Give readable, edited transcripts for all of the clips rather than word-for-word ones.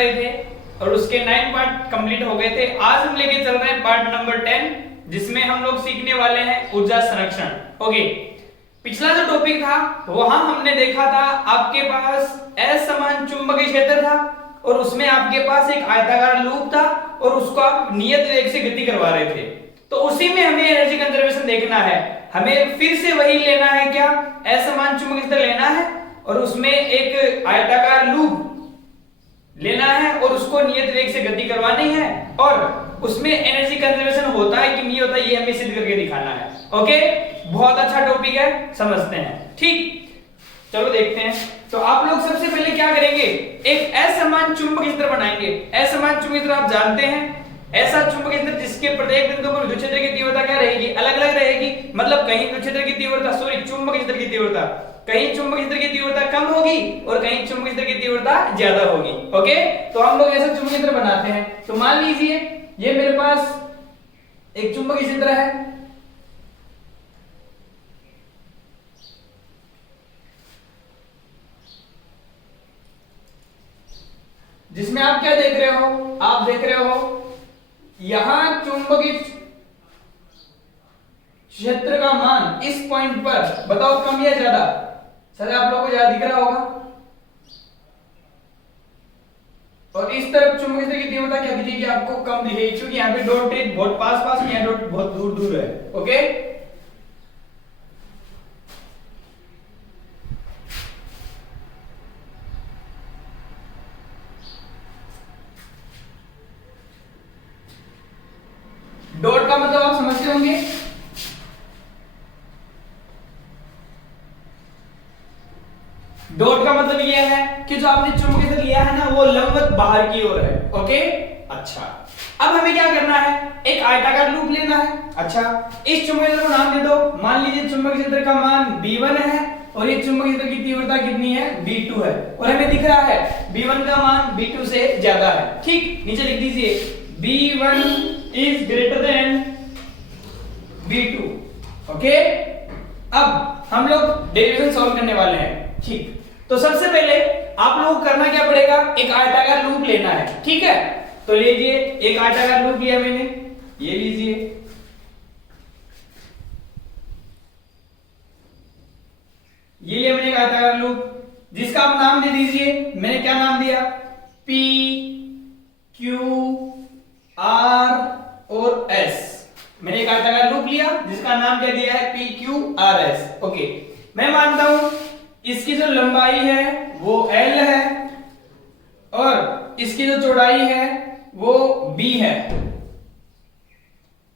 रहे थे और उसके 9 पार्ट कंप्लीट हो गए थे। आज हम लेके चल रहे हैं पार्ट नंबर 10, जिसमें हम लोग सीखने वाले हैं ऊर्जा संरक्षण। ओके, पिछला जो टॉपिक था वहां हमने देखा था आपके पास असमान चुंबकीय क्षेत्र था और उसमें आपके पास एक आयताकार लूप था और उसको आप नियत वेग से गति करवा रहे थे। तो उसी में हमें एनर्जी कंजर्वेशन देखना है। हमें फिर से वही लेना है, क्या असमान चुंबकीय क्षेत्र लेना है और उसमें एक आयताकार लूप लेना है और उसको नियत वेग से गति करवानी है और उसमें एनर्जी कंजर्वेशन होता है कि नहीं होता ये हमें सिद्ध करके दिखाना है। ओके, बहुत अच्छा टॉपिक है, समझते हैं। ठीक, चलो देखते हैं। तो आप लोग सबसे पहले क्या करेंगे, एक असमान चुंबकीय क्षेत्र बनाएंगे। असमान चुंबकीय क्षेत्र आप जानते हैं, ऐसा चुंबकीय क्षेत्र जिसके प्रत्येक बिंदु पर विद्युत क्षेत्र की तीव्रता क्या रहेगी, अलग अलग रहेगी। मतलब कहीं विद्युत क्षेत्र की तीव्रता चुंबकीय क्षेत्र की तीव्रता, कहीं चुंबकीय क्षेत्र की तीव्रता कम होगी और कहीं चुंबकीय क्षेत्र की तीव्रता ज्यादा होगी। ओके, तो हम लोग ऐसा चुंबकीय क्षेत्र बनाते हैं। तो मान लीजिए ये मेरे पास एक चुंबकीय क्षेत्र है, जिसमें आप क्या देख रहे हो, आप देख रहे हो यहां चुंबकीय क्षेत्र का मान इस पॉइंट पर बताओ कम या ज्यादा। सर आप लोगों को ज्यादा दिख रहा होगा और इस तरफ चुंबकीय क्षेत्र की तीव्रता क्या दिखेगी, आपको कम दिखेगी, क्योंकि यहाँ पे डॉट बहुत पास पास में है, डॉट बहुत दूर दूर है। ओके, डॉट का मतलब आप समझते होंगे, डॉट का मतलब यह है कि जो आपने चुंबकीय क्षेत्र लिया है ना वो लंबवत बाहर की ओर है। ओके, अच्छा अब हमें क्या करना है, एक आयताकार लूप लेना है। अच्छा, इस चुंबकीय क्षेत्र को नाम दे दो, मान लीजिए चुंबकीय क्षेत्र का मान B1 है और ये चुंबकीय क्षेत्र की तीव्रता कितनी है, B2 है और हमें दिख रहा है B1 का मान B2 से ज्यादा है। ठीक, नीचे लिख दीजिए B1 is greater than B2। Okay, अब हम लोग डेरिवेशन सॉल्व करने वाले हैं। ठीक, तो सबसे पहले आप लोगों को करना क्या पड़ेगा, एक आयताकार लूप लेना है। ठीक है, तो लीजिए एक आयताकार लूप लिया मैंने, ये लीजिए, ये लिया मैंने एक आयताकार लूप जिसका आप नाम दे दीजिए, मैंने क्या नाम दिया, P Q R और S। मैंने एक आयताकार लूप लिया जिसका नाम क्या दिया है, PQRS। ओके, मैं मानता हूं इसकी जो लंबाई है वो L है और इसकी जो चौड़ाई है वो B है।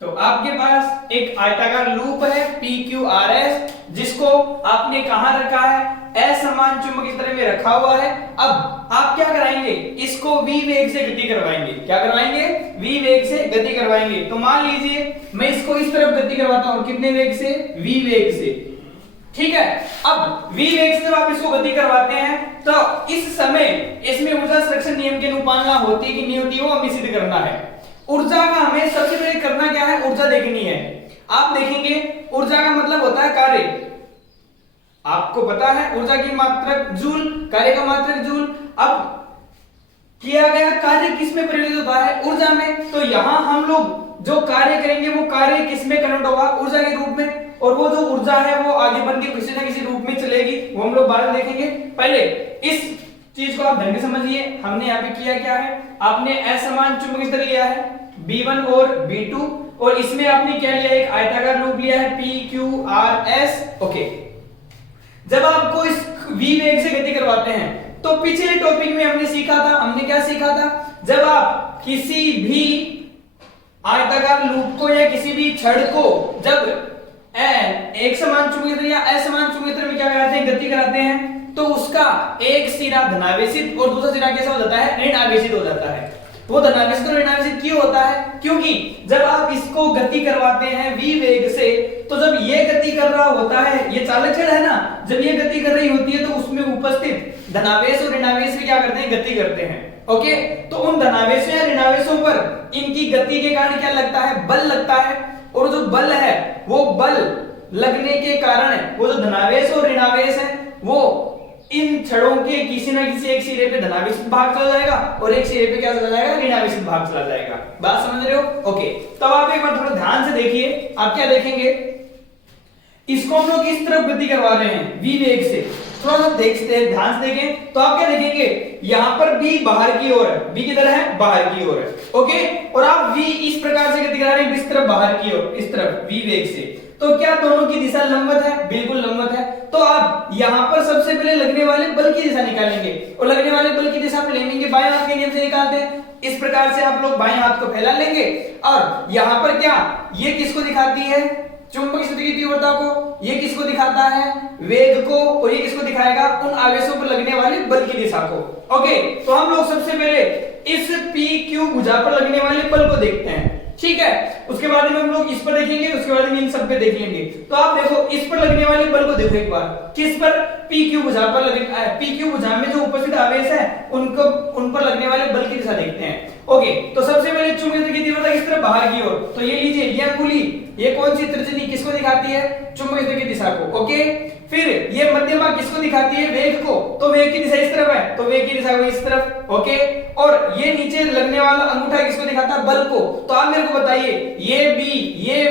तो आपके पास एक आयताकार लूप है PQRS जिसको आपने कहां रखा है, असमान चुंबकीय क्षेत्र में रखा हुआ है। अब आप क्या कराएंगे, इसको v वेग से गति करवाएंगे। क्या करवाएंगे, v वेग से गति करवाएंगे। तो मान लीजिए मैं इसको इस तरफ गति करवाता हूं, कितने वेग से, v वेग से। ठीक है, अब v वेग से जब आप इसको गति करवाते हैं तो इस समय इसमें ऊर्जा संरक्षण नियम की अनुपालना होती है कि नहीं होती, वो हमें सिद्ध करना है। ऊर्जा का हमें सबसे पहले करना क्या है, ऊर्जा देखनी है। आप देखेंगे ऊर्जा का मतलब होता है कार्य, आपको पता है ऊर्जा की मात्रक जूल, कार्य का मात्रक जूल। अब किया गया कार्य किस में परिवर्तित होता है, ऊर्जा में। तो यहां हम लोग जो कार्य करेंगे वो कार्य किस में कन्वर्ट होगा, ऊर्जा के रूप में, और वो जो ऊर्जा है वो आगे बढ़ के किसी ना किसी रूप में चलेगी, वो हम लोग बाद में देखेंगे। पहले इस चीज को आप ढंग से समझिए। हमने यहाँ पे किया क्या है, आपने असमान चुंबकीय क्षेत्र लिया है B1 और B2 और इसमें आपने क्या लिया, एक आयताकार लूप लिया है PQRS। ओके, जब आपको इस v वेग से गति करवाते हैं तो पिछले टॉपिक में हमने सीखा था, हमने क्या सीखा था, जब आप किसी भी आयताकार लूप को या किसी भी छड़ को जब एक समान चुंबकीय क्षेत्र या असमान चुंबकीय क्षेत्र में क्या कराते हैं, गति कराते हैं, तो उसका एक सिरा धनावेशित और दूसरा सिरा कैसा हो जाता है, ऋण आवेशित हो जाता है। वो धनावेशित और ऋणावेशित क्यों होता है, क्योंकि जब आप इसको गति करवाते हैं v वेग से, तो जब ये गति कर रहा होता है, ये चालक छड़ है ना, जब ये गति कर रही होती है तो उसमें उपस्थित धनावेश और ऋणावेश भी क्या करते हैं, गति करते हैं। ओके, तो उन धनावेशों या ऋणावेशों पर इनकी गति के कारण क्या लगता है, बल लगता है, और जो बल है वो बल लगने के कारण वो जो धनावेश और ऋणावेश है वो इन छड़ों के किसी ना किसी एक सिरे पे धनावेशित भाग चला जाएगा और एक सिरे पे क्या चला जाएगा, ऋणावेशित भाग चला जाएगा। बात समझ रहे हो? ओके, तब आप एक बार थोड़ा ध्यान से देखिए, आप क्या देखेंगे, इसको हम लोग इस तरफ गति करवा रहे हैं v वेग से, थोड़ा सा देखते हैं, ध्यान से देखें तो आप क्या देखेंगे, यहां पर b बाहर की ओर है, b किधर है, बाहर की ओर है, ओके, और आप v इस प्रकार से गति करा रहे हैं इस तरफ बाहर की ओर, इस तरफ v वेग से, तो क्या दोनों की दिशा लंबवत है, बिल्कुल लंबवत है। तो आप यहां पर सबसे पहले लगने वाले बल की दिशा निकालेंगे और लगने वाले बल की दिशा फ्लेमिंग के बाएं हाथ के नियम से निकालते हैं। इस प्रकार से आप लोग बाएं हाथ को फैला लेंगे और यहां पर क्या, ये किसको दिखाती है, चुंबकीय क्षेत्र की तीव्रता को, ये किसको दिखाता है, वेग को, और ये किसको दिखाएगा, उन आवेशों पर लगने वाले बल की दिशा को। ओके, तो हम लोग सबसे पहले इस PQ भुजा पर लगने वाले बल को देखते हैं, ठीक है, उसके बाद में हम लोग इस पर देखेंगे, उसके बाद में इन सब पे देख लेंगे। तो आप देखो इस पर लगने वाले बल को देखो एक बार, किस पर, PQ भुजा पर लगे, PQ भुजा में जो उपस्थित आवेश है उनको, उन पर लगने वाले बल की दिशा देखते हैं। ओके, तो सबसे पहले चुंबकीय क्षेत्र की तीव्रता किस तरफ, बाहर की ओर, तो ये लीजिए ये अंगुली, ये कौन सी तर्जनी किसको दिखाती है, चुंबकीय क्षेत्र की दिशा को, ओके, फिर ये मध्यमा किसको दिखाती है, वेग को, तो वेग की दिशा इस तरफ है, तो वेग की दिशा इस तरफ, ओके, और ये नीचे लगने वाला अंगूठा किसको दिखाता है, बल को, तो आप मेरे को बताइए, ये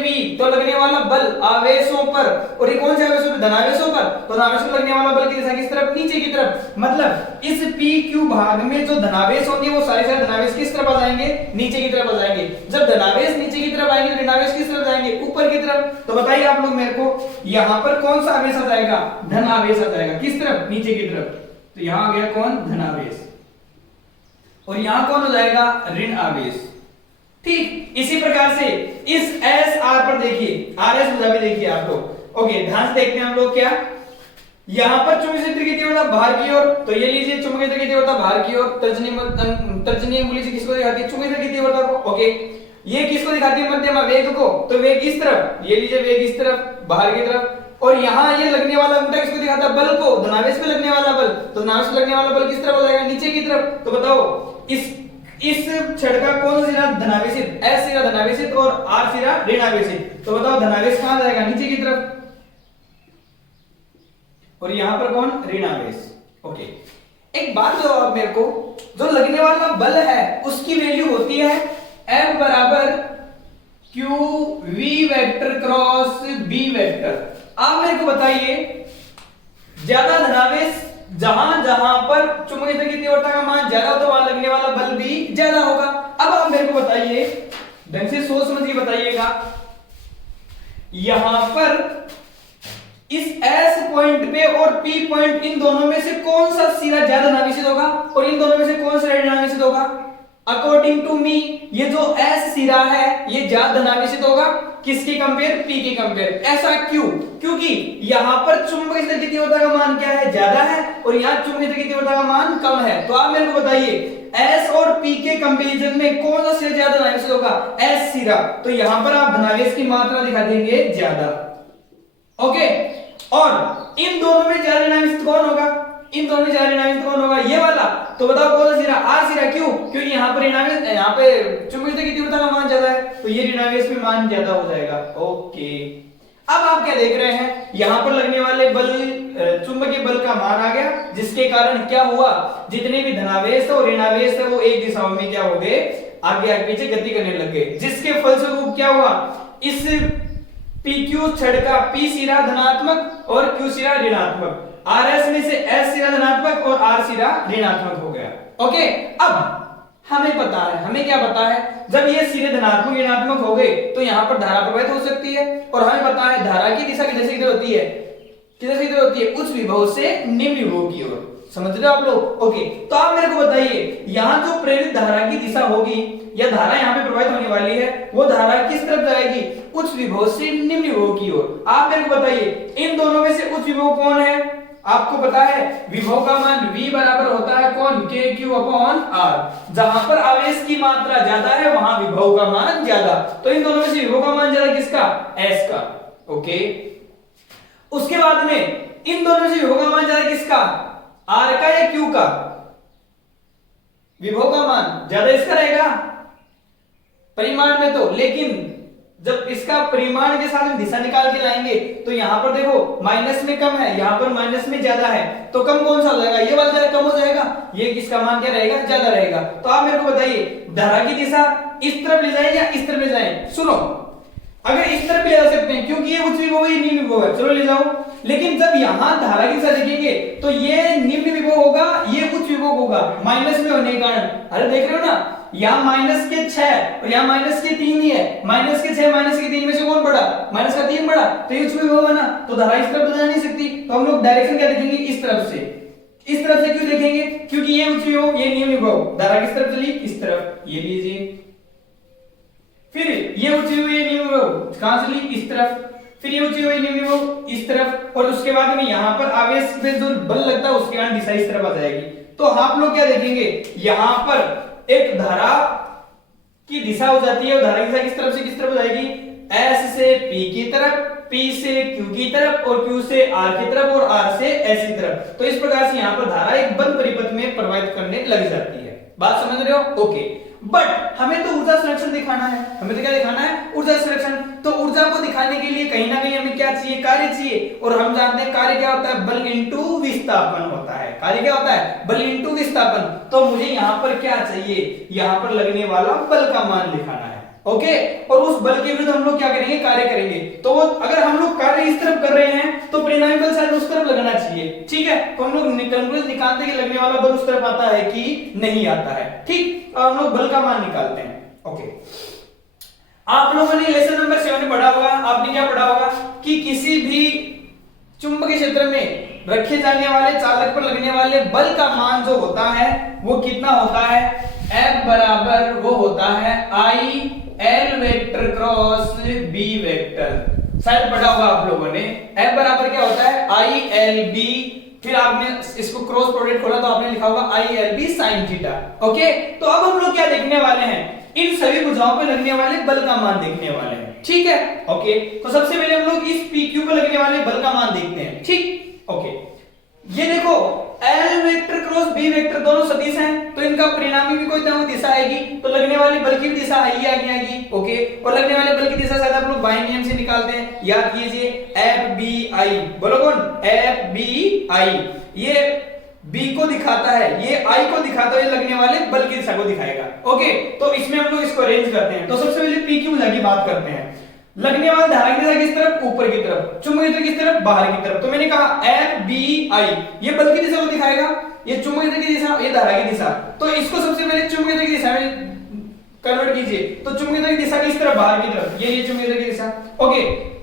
V तो लगने वाला बल आवेशों पर, और ये कौन से आवेशों पर, धनावेशों पर, तो धनावेशों पर लगने वाला बल की दिशा किस तरफ, नीचे की तरफ, मतलब इस PQ भाग में जो धनावेश होंगे वो सारे धनावेश किस तरफ आ जाएंगे, नीचे की तरफ आ जाएंगे। जब धनावेश नीचे की तरफ आएंगे, ऋणावेश किस तरफ जाएंगे, ऊपर की तरफ। तो बताइए आप लोग मेरे को, यहां पर कौन सा आवेश आ जाएगा, धन आवेश आ जाएगा, किस तरफ, नीचे की तरफ, तो यहां आ गया कौन, धनावेश, और यहां कौन हो जाएगा, ऋण आवेश। ठीक इसी प्रकार से इस SR पर देखिए, RS भुजा भी देखिए आप लोग, ओके, ध्यान से देखते हैं हम लोग, क्या यहां पर चुंबकीय क्षेत्र की तीव्रता बाहर की ओर, तो ये लीजिए चुंबकीय क्षेत्र की तीव्रता बाहर की ओर, तर्जनी अंगुली से किसको दिखाती है, चुंबकीय क्षेत्र की तीव्रता को, ओके, ये किसको दिखाती है, मध्यमा वेग को, तो वेग इस तरफ, ये लीजिए वेग इस तरफ, बाहर की तरफ, और यहां ये लगने वाला अंगूठा किसको दिखाता है, बल को, धनावेश पे लगने वाला बल, तो धनावेश पे लगने वाला बल किस तरफ हो जाएगा, नीचे की तरफ। तो बताओ इस छड़ का कौन सा सिरा धनावेशित, S सिरा धनावेशित और R सिरा ऋणावेशित, तो बताओ धनावेश कहां जाएगा, नीचे की तरफ, और यहां पर कौन, ऋणावेश। ओके, एक बात बताओ आप मेरे को, जो लगने वाला बल है उसकी वैल्यू होती है F बराबर QV vector cross B vector. आप मेरे को बताइए, ज्यादा धनावेश जहां जहां पर चुंबकीय क्षेत्र की तीव्रता का मान ज्यादा हो तो वहां लगने वाला बल भी ज्यादा होगा। अब आप मेरे को बताइए, ढंग से सोच समझ के बताइएगा, यहां पर इस S पॉइंट पे और P पॉइंट, इन दोनों में से कौन सा सिरा ज्यादा धनावेशित होगा और इन दोनों में से कौन सा ऋणावेशित होगा? अकॉर्डिंग टू मी ये जो S सिरा है ये ज्यादा धनावेशित होगा, किसके कंपेयर, P के कंपेयर। ऐसा क्यों? क्योंकि यहां पर चुंबकीय क्षेत्र की तीव्रता का मान क्या है, ज्यादा है, और यहां चुंबकीय क्षेत्र की तीव्रता का मान कम है। तो आप मेरे को बताइए S और P के कंपैरिजन में कौन सा सिरा ज्यादा धनावेशित होगा? S सिरा। तो यहां पर आप धनावेश की मात्रा दिखा देंगे ज्यादा, ओके। और इन दोनों में ज्यादा ऋणावेशित कौन होगा? इन दोनों में ज्यादा ऋणावेशित कौन होगा? ये वाला। तो बताओ कौन सा सिरा? R सिरा। क्यों? क्योंकि यहाँ पर ऋणावेश, यहाँ पे चुंबकीय क्षेत्र की तीव्रता का मान ज्यादा है, तो ये ऋणावेश में मान ज्यादा हो जाएगा, ओके। अब आप क्या देख रहे हैं, यहां पर लगने वाले बल, चुंबकीय बल का मान आ गया, जिसके कारण क्या हुआ, जितने भी धनावेश और ऋणावेश है वो एक दिशाओं में क्या हो गए, आगे आगे पीछे गति करने लग गए, जिसके फलस्वरूप क्या हुआ, इस PQ छड़ का P सिरा धनात्मक और Q सिरा ऋणात्मक, RS में से S सिरा धनात्मक और R सिरा ऋणात्मक हो गया, ओके। अब हमें पता है, हमें क्या पता है, जब ये सिरे धनात्मक ऋणात्मक हो गए तो यहाँ पर धारा प्रवाहित हो सकती है, और हमें पता है धारा की दिशा किधर से किधर होती है, किधर से किधर होती है, उच्च विभव से निम्न विभव की ओर। समझ रहे हो आप लोग? ओके। तो आप मेरे को बताइए, यहाँ जो प्रेरित धारा की दिशा होगी या धारा यहाँ पे प्रवाहित होने वाली है, वो धारा किस तरफ जाएगी? उच्च विभव से निम्न विभव की ओर। आप मेरे को बताइए, इन दोनों में से उच्च विभव कौन है? आपको पता है विभव का मान V बराबर होता है कौन? KQ/R। जहां पर आवेश की मात्रा ज्यादा है वहां विभव का मान ज्यादा, तो इन दोनों में से विभव का मान ज्यादा किसका? S का, ओके। उसके बाद में इन दोनों में से विभव का मान ज्यादा किसका? R का या Q का? विभव का मान ज्यादा इसका रहेगा परिमाण में तो, लेकिन जब इसका परिमाण के साथ हम दिशा निकाल के लाएंगे तो यहाँ पर देखो माइनस में कम है, यहाँ पर माइनस में ज्यादा है, तो कम कौन सा हो जाएगा, ये वाला ज्यादा कम हो जाएगा, ये इसका मान क्या रहेगा, ज्यादा रहेगा। तो आप मेरे को बताइए धारा की दिशा इस तरफ ले जाए या इस तरफ ले जाए। सुनो, अगर इस तरफ ले जा सकते हैं क्योंकि ये उच्च विभव है, निम्न विभव है, चलो ले जाओ। लेकिन जब यहां धारा की दिशा देखेंगे तो ये निम्न विभव होगा, ये उच्च विभव होगा, माइनस में होने के कारण। अरे देख रहे हो ना, यहाँ माइनस के 6 और यहाँ माइनस के 3 ही है, माइनस के 6 माइनस के 3 में से कौन बड़ा, माइनस का 3 बड़ा, तो ये उच्च विभव है ना, तो धारा इस तरफ तो जा नहीं सकती। तो हम लोग डायरेक्शन क्या देखेंगे, इस तरफ से। इस तरफ से क्यों देखेंगे, क्योंकि ये उच्च विभव, ये निम्न विभव, धारा किस तरफ चली, इस तरफ, ये लीजिए। फिर ये उच्च विभव, ये निम्न विभव कहां चली, इस तरफ। फिर ये उच्च विभव, निम्न विभव इस तरफ, और उसके बाद में यहाँ पर आवेश पे जो बल लगता है उसके कारण दिशा इस तरफ आ जाएगी। तो आप लोग क्या देखेंगे, यहाँ पर एक धारा की दिशा हो जाती है, और धारा की दिशा किस तरफ से किस तरफ हो जाएगी, S से P की तरफ, P से Q की तरफ, और Q से R की तरफ, और R से S की तरफ। तो इस प्रकार से यहाँ पर धारा एक बंद परिपथ में प्रवाहित करने लग जाती है। बात समझ रहे हो, ओके। बट हमें तो ऊर्जा संरक्षण दिखाना है, हमें तो क्या दिखाना है, ऊर्जा संरक्षण। तो ऊर्जा को दिखाने के लिए कहीं ना कहीं हमें क्या चाहिए, कार्य चाहिए, और हम जानते हैं कार्य क्या होता है, बल इंटू विस्थापन होता है। कार्य क्या होता है, बल इंटू विस्थापन। तो मुझे यहाँ पर क्या चाहिए, यहाँ पर लगने वाला बल का मान लिखाना है, ओके। और उस बल के विरुद्ध हम लोग क्या करेंगे, कार्य करेंगे। तो अगर हम लोग कार्य इस तरफ कर रहे हैं तो परिणामी बल शायद उस तरफ लगना चाहिए, ठीक है। तो हम लोग कंक्लूजन निकालते हैं कि लगने वाला बल उस तरफ आता है कि नहीं आता है, ठीक। हम लोग बल का मान निकालते हैं, ओके। आप लोगों ने लेसन नंबर 7 में पढ़ा होगा, आपने क्या पढ़ा होगा कि किसी भी चुंबकीय क्षेत्र में रखे जाने वाले चालक पर लगने वाले बल का मान जो होता है वो कितना होता है, F बराबर वो होता है I L vector cross B vector. शायद पढ़ा होगा आप लोगों ने, F बराबर क्या होता है, I L B, फिर आपने इसको क्रॉस प्रोडक्ट खोला तो आपने लिखा होगा I L B sin theta, okay. तो अब हम लोग क्या देखने वाले हैं, इन सभी भुजाओं पे लगने वाले बल का मान देखने वाले हैं, ठीक है, ओके। तो सबसे पहले हम लोग इस PQ पे लगने वाले बल का मान देखते हैं, ठीक, ओके। ये देखो L vector cross B vector दोनों सदिश हैं, तो इनका परिणामी भी कोई ना दिशा आएगी, तो लगने वाली बल की दिशा आएगी, ओके। और लगने वाले बल की दिशा शायद आप लोग बाई नियम से निकालते हैं, याद कीजिए FBI, बोलो कौन, FBI। ये B को दिखाता है, ये I को दिखाता है, ये लगने वाले बल की दिशा को दिखाएगा, ओके। तो इसमें हम लोग इसको अरेंज करते हैं। तो सबसे पहले PQ की बात करते हैं। लगने वाली धारा की दिशा किस तरफ, ऊपर की तरफ, चुंबकीय क्षेत्र किस तरफ, बाहर की तरफ। तो मैंने कहा FBI, ये बल की दिशा को दिखाएगा, ये चुंबकीय क्षेत्र की दिशा, ये धारा की दिशा। तो इसको सबसे पहले चुंबकीय क्षेत्र की दिशा में कन्वर्ट कीजिए। तो चुंबकीय क्षेत्र की दिशा किस तरफ, बाहर की तरफ, ये चुंबकीय क्षेत्र की दिशा, ओके।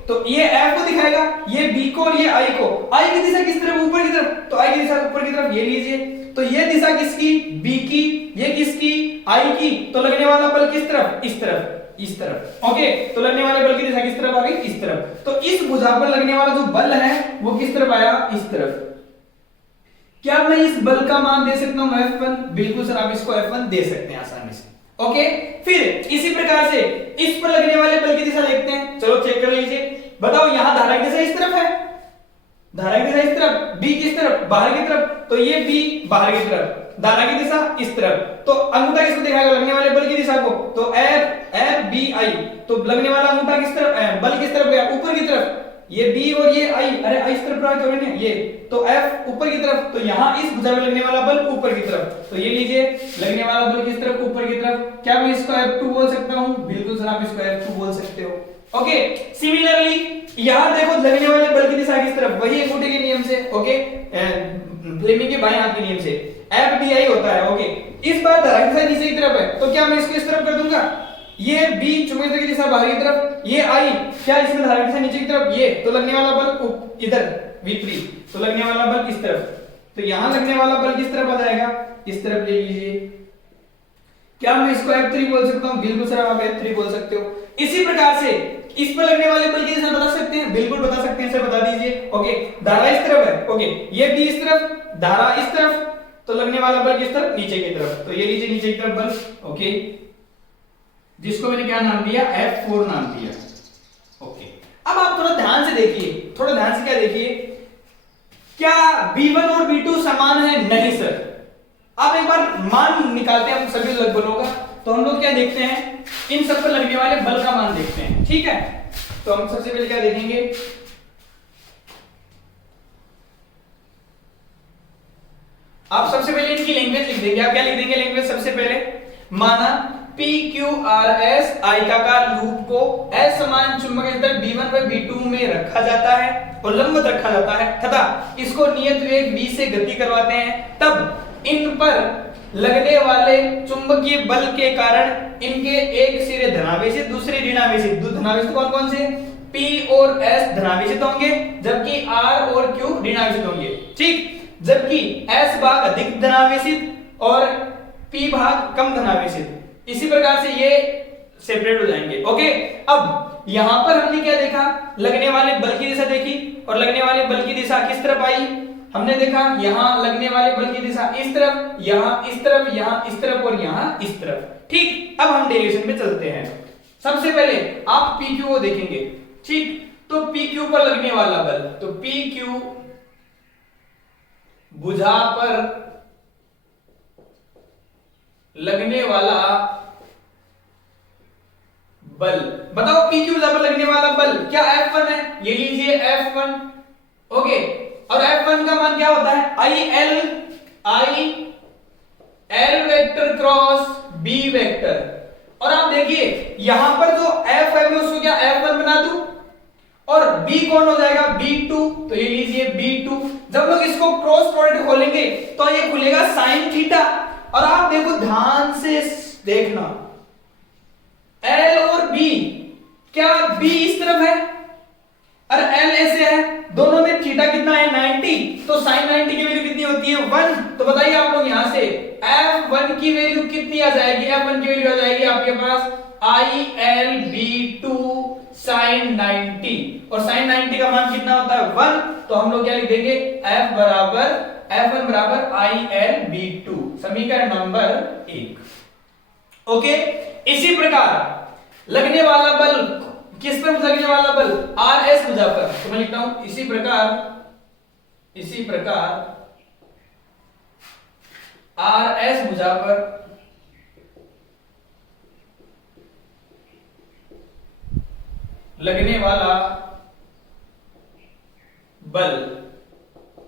तो ये F को दिखाएगा, ये B को और ये I को। I की दिशा किस तरफ, ऊपर की तरफ, तो I की दिशा ऊपर की तरफ, ये लीजिए। तो ये दिशा किसकी, B की, ये किसकी, I की। तो लगने वाला बल किस तरफ, इस तरफ, इस तरफ, ओके। तो लगने वाले बल की दिशा किस तरफ आ गई, इस तरफ। तो इस भुजा पर लगने वाला जो बल है वो किस तरफ आया, इस तरफ। क्या मैं इस बल का मान दे सकता हूं F1? बिल्कुल सर, आप इसको F1 दे सकते हैं आसानी से, ओके। फिर इसी प्रकार से इस पर लगने वाले बल की दिशा देखते हैं, चलो चेक कर लीजिए। बताओ यहां धारा की दिशा इस तरफ है, धारा की दिशा इस तरफ, B किस तरफ, बाहर की तरफ। तो ये B बाहर की तरफ, धारा की दिशा इस तरफ। तो अंगूठा किसको दिखाएगा, लगने वाले बल की दिशा को। तो FBI, तो लगने वाला अंगूठा किस तरफ, बल किस तरफ गया, ऊपर की तरफ। ये B और ये I, अरे I इस तरफ रहा क्यों नहीं, ये तो F ऊपर की तरफ। तो यहाँ इस भुजा में लगने वाला बल ऊपर की तरफ, तो ये लीजिए लगने वाला बल किस तरफ, ऊपर की तरफ। क्या मैं इसको F2 बोल सकता हूँ, बिल्कुल सर, आप इसको F2 बोल सकते हो, ओके। सिमिलरली यहाँ देखो लगने वाले बल की दिशा किस तरफ, वही अंगूठे के नियम से, ओके, फ्लेमिंग के बाएं हाथ के नियम से FBI होता है, ओके। इस बार धारा की दिशा नीचे की तरफ है, तो क्या मैं इसको इस तरफ कर दूंगा, ये B चुंबकीय क्षेत्र की दिशा बाहर की तरफ, ये I क्या इसमें धारा की दिशा नीचे की तरफ, ये तो लगने वाला बल इधर विपरीत, तो लगने वाला बल इस तरफ। तो यहां लगने वाला बल किस तरफ आ जाएगा, इस तरफ ले लीजिए। क्या मैं इसको F3 बोल सकता हूं, बिल्कुल सर, आप F3 बोल सकते हो। इसी प्रकार से इस पर लगने वाले बल की दिशा बता सकते हैं, बिल्कुल बता सकते हैं सर, बता दीजिए, ओके। धारा इस तरफ है, ओके, ये B इस तरफ, धारा इस तरफ, तो लगने वाला बल किस तरफ, नीचे की तरफ। तो ये लीजिए नीचे की तरफ बल, ओके, जिसको मैंने क्या नाम दिया, F4 नाम दिया, ओके। अब आप थोड़ा ध्यान से देखिए, थोड़ा ध्यान से क्या देखिए, क्या B1 और B2 समान है, नहीं सर। अब एक बार मान निकालते हैं हम सभी बलों का। तो हम लोग क्या देखते हैं, इन सब पर लगने वाले बल का मान देखते हैं। ठीक है, तो हम सबसे पहले क्या देखेंगे, आप सबसे पहले इनकी लैंग्वेज लिख देंगे। आप क्या लिख देंगे लैंग्वेज सबसे पहले, माना पी क्यू आर एस आयताकार लूप को असमान चुंबकीय तल B1 व B2 में रखा जाता है और लंबवत रखा जाता है तथा इसको नियत वेग v से गति करवाते हैं, तब इन पर लगने वाले चुंबकीय बल के कारण इनके एक सिरे धनावेशित दूसरे ऋणावेशित। धनावेशित कौन कौन से, P और S धनावेशित होंगे जबकि R और Q ऋणावेशित होंगे। ठीक, जबकि S भाग अधिक धनावेशित और P भाग कम धनावेशित। इसी प्रकार से ये सेपरेट हो जाएंगे। ओके, अब यहां पर हमने क्या देखा, लगने वाले बल की दिशा देखी और लगने वाले बल की दिशा किस तरफ आई, हमने देखा यहां लगने वाले बल की दिशा इस तरफ, यहां इस तरफ, यहां इस तरफ और यहां इस तरफ। ठीक, अब हम डेरिवेशन पे चलते हैं। सबसे पहले आप PQ को देखेंगे। ठीक, तो PQ पर लगने वाला बल, तो PQ भुजा पर लगने वाला बल, बताओ PQ भुजा पर लगने वाला बल क्या F1 है, ये लीजिए F1। ओके, और F1 का मान क्या होता है, I L vector cross B vector. और आप देखिए यहां पर जो F है मैं उसको क्या F1 बना दूं और B कौन हो जाएगा B2, तो ये लीजिए B2। जब लोग इसको क्रॉस प्रोडक्ट खोलेंगे तो ये खुलेगा sin थीटा। और आप देखो ध्यान से देखना, L और B, क्या B इस तरफ है और L ऐसे है, दोनों में थीटा कितना है 90, तो sin 90 की वैल्यू कितनी होती है 1। तो बताइए आप लोग यहां से F1 की वैल्यू कितनी आ जाएगी, F1 की वैल्यू आ जाएगी आपके पास ILB2 sin 90, और sin 90 का मान कितना होता है 1। तो हम लोग क्या लिख देंगे, F1 बराबर ILB2, समीकरण नंबर 1। ओके, इसी प्रकार लगने वाला बल किस पर लगने वाला बल, RS भुजा पर, तो मैं लिखता हूं इसी प्रकार RS भुजा पर लगने वाला बल,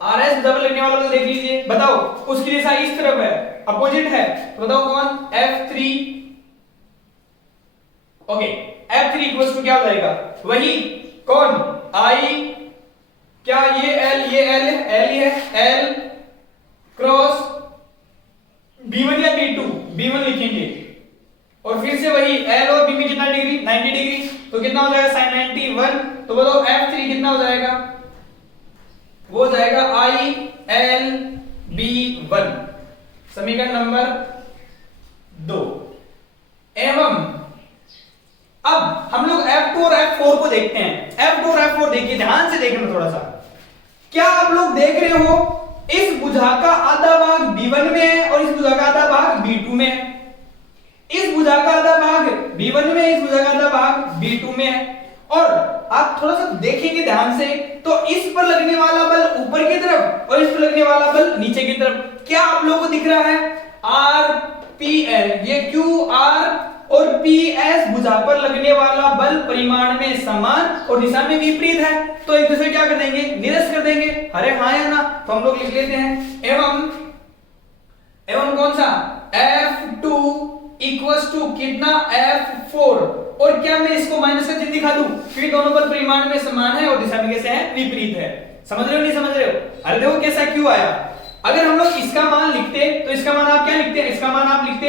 RS भुजा पर लगने वाला बल देख लीजिए। बताओ उसकी दिशा इस तरफ है, अपोजिट है, तो बताओ कौन, F3। Okay, F3 equals to क्या हो जाएगा, वही कौन I, क्या ये L है L क्रॉस B1 या B2, B1 लिखेंगे और फिर से वही L और B में कितना डिग्री 90 डिग्री, तो कितना हो जाएगा sin 91। तो बताओ F3 कितना हो जाएगा, वो हो जाएगा ILB1, समीकरण नंबर 2। एवं अब हम लोग F2 और F4 को देखते हैं। F2 और F4 देखिए, ध्यान से देखना थोड़ा सा। क्या आप लोग देख रहे हो, इस भुजा का आधा भाग B1 में है और इस भुजा का आधा भाग B2 में है। इस भुजा का आधा भाग B1 में, इस भुजा का आधा भाग B2 में है। और आप थोड़ा सा देखेंगे ध्यान से, तो इस पर लगने वाला बल ऊपर की तरफ और इस पर लगने वाला बल नीचे की तरफ। क्या आप लोगों को दिख रहा है, RPL, ये QR और PS भुजा पर लगने वाला बल परिमाण में समान और दिशा में विपरीत है, तो एक दूसरे क्या कर देंगे, निरस्त कर देंगे। अरे हाँ या ना, तो हम लोग लिख लेते हैं एवं कौन सा, F2 इक्वल्स टू कितना F4। और क्या मैं इसको माइनस का चिन्ह दिखा दूं, क्योंकि दोनों बल परिमाण में समान है और दिशा में कैसे है, विपरीत है। समझ रहे हो नहीं समझ रहे हो, अरे देखो कैसा क्यों आया। अगर हम लोग इसका मान लिखते तो इसका मान आप क्या लिखते हैं, इसका मान आप लिखते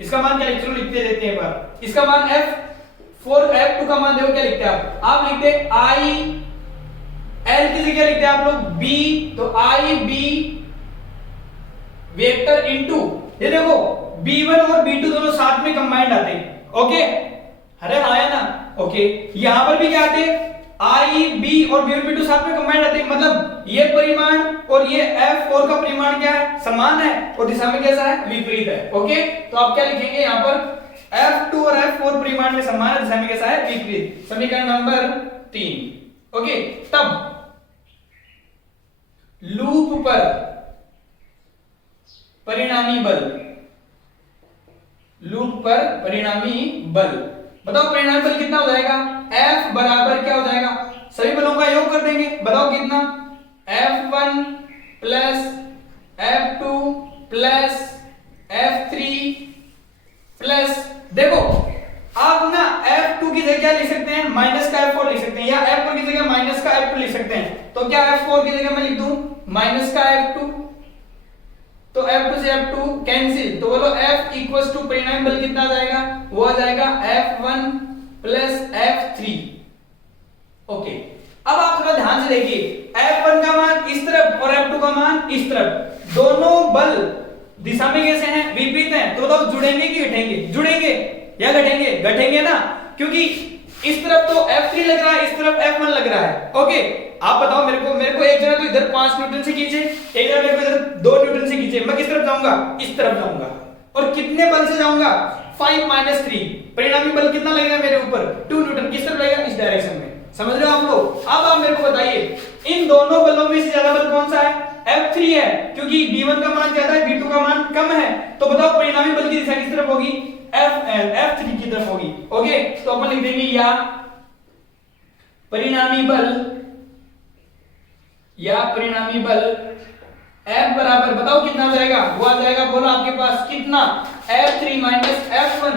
इसका मान क्या लिखते, लिखते देते हैं बार, इसका मान F4 F2 का मान देखो क्या लिखते हैं आप लिखते I L की जगह लिखते हैं आप लोग B, तो IB वेक्टर इनटू, ये देखो B1 और B2 दोनों साथ में कंबाइंड आते हैं। ओके, अरे आया ना। ओके, यहां पर भी क्या आते हैं, IB और B1 B2 साथ में कंबाइंड आते हैं, मतलब ये परिमाण और ये F4 का परिमाण क्या है, समान है और दिशा में कैसा है, विपरीत है। ओके, तो आप क्या लिखेंगे यहां पर, F2 और F4 परिमाण में समान है, दिशा में कैसा है, विपरीत, समीकरण नंबर 3। ओके, तब लूप पर परिणामी बल, लूप पर परिणामी बल। बताओ परिणामी बल कितना हो जाएगा? F बराबर क्या हो जाएगा? सभी बलों का योग कर देंगे, बताओ कितना? F1 plus F2 plus F3 plus, देखो आप ना F2 की जगह क्या लिख सकते हैं? माइनस का F4 लिख सकते हैं, या F4 की जगह माइनस का F2 लिख सकते हैं। तो क्या F4 की जगह मैं लिख दूं माइनस का F2, तो F2 से F2 कैंसिल, तो बोलो F इक्वल्स टू परिणामी बल कितना आ जाएगा? वो आ जाएगा F1 प्लस F3। ओके, अब आप थोड़ा ध्यान से देखिए, F1 का मान इस तरफ और F2 का मान इस तरफ, दोनों बल दिशा में कैसे हैं? विपरीत हैं। तो बताओ जुड़ेंगे कि घटेंगे? जुड़ेंगे या घटेंगे? घटेंगे ना, क्योंकि इस तरफ तो F3 लग रहा है, इस तरफ F1 लग रहा है। ओके, आप बताओ मेरे को एक जगह तो इधर 5 न्यूटन से खींचे, एक जगह मेरे को इधर 2 न्यूटन से खींचे, मैं किस तरफ जाऊंगा? इस तरफ जाऊंगा। और कितने बल से जाऊंगा? 5 - 3। परिणामी बल कितना लगेगा मेरे ऊपर? 2 न्यूटन। किस तरफ लगेगा? इस डायरेक्शन में। समझ रहे हो आप लोग? अब आप मेरे को बताइए, इन दोनों बलों में से ज्यादा बल कौन सा है? F3 है, क्योंकि V1 का मान ज्यादा है, V2 का मान कम है। तो बताओ परिणामी बल की दिशा किस तरफ होगी? F3 की तरफ होगी। ओके, तो अपन लिख देंगे या परिणामी बल F बराबर, बताओ कितना आ जाएगा? वो आ जाएगा, बोलो आपके पास कितना? F3 minus F1।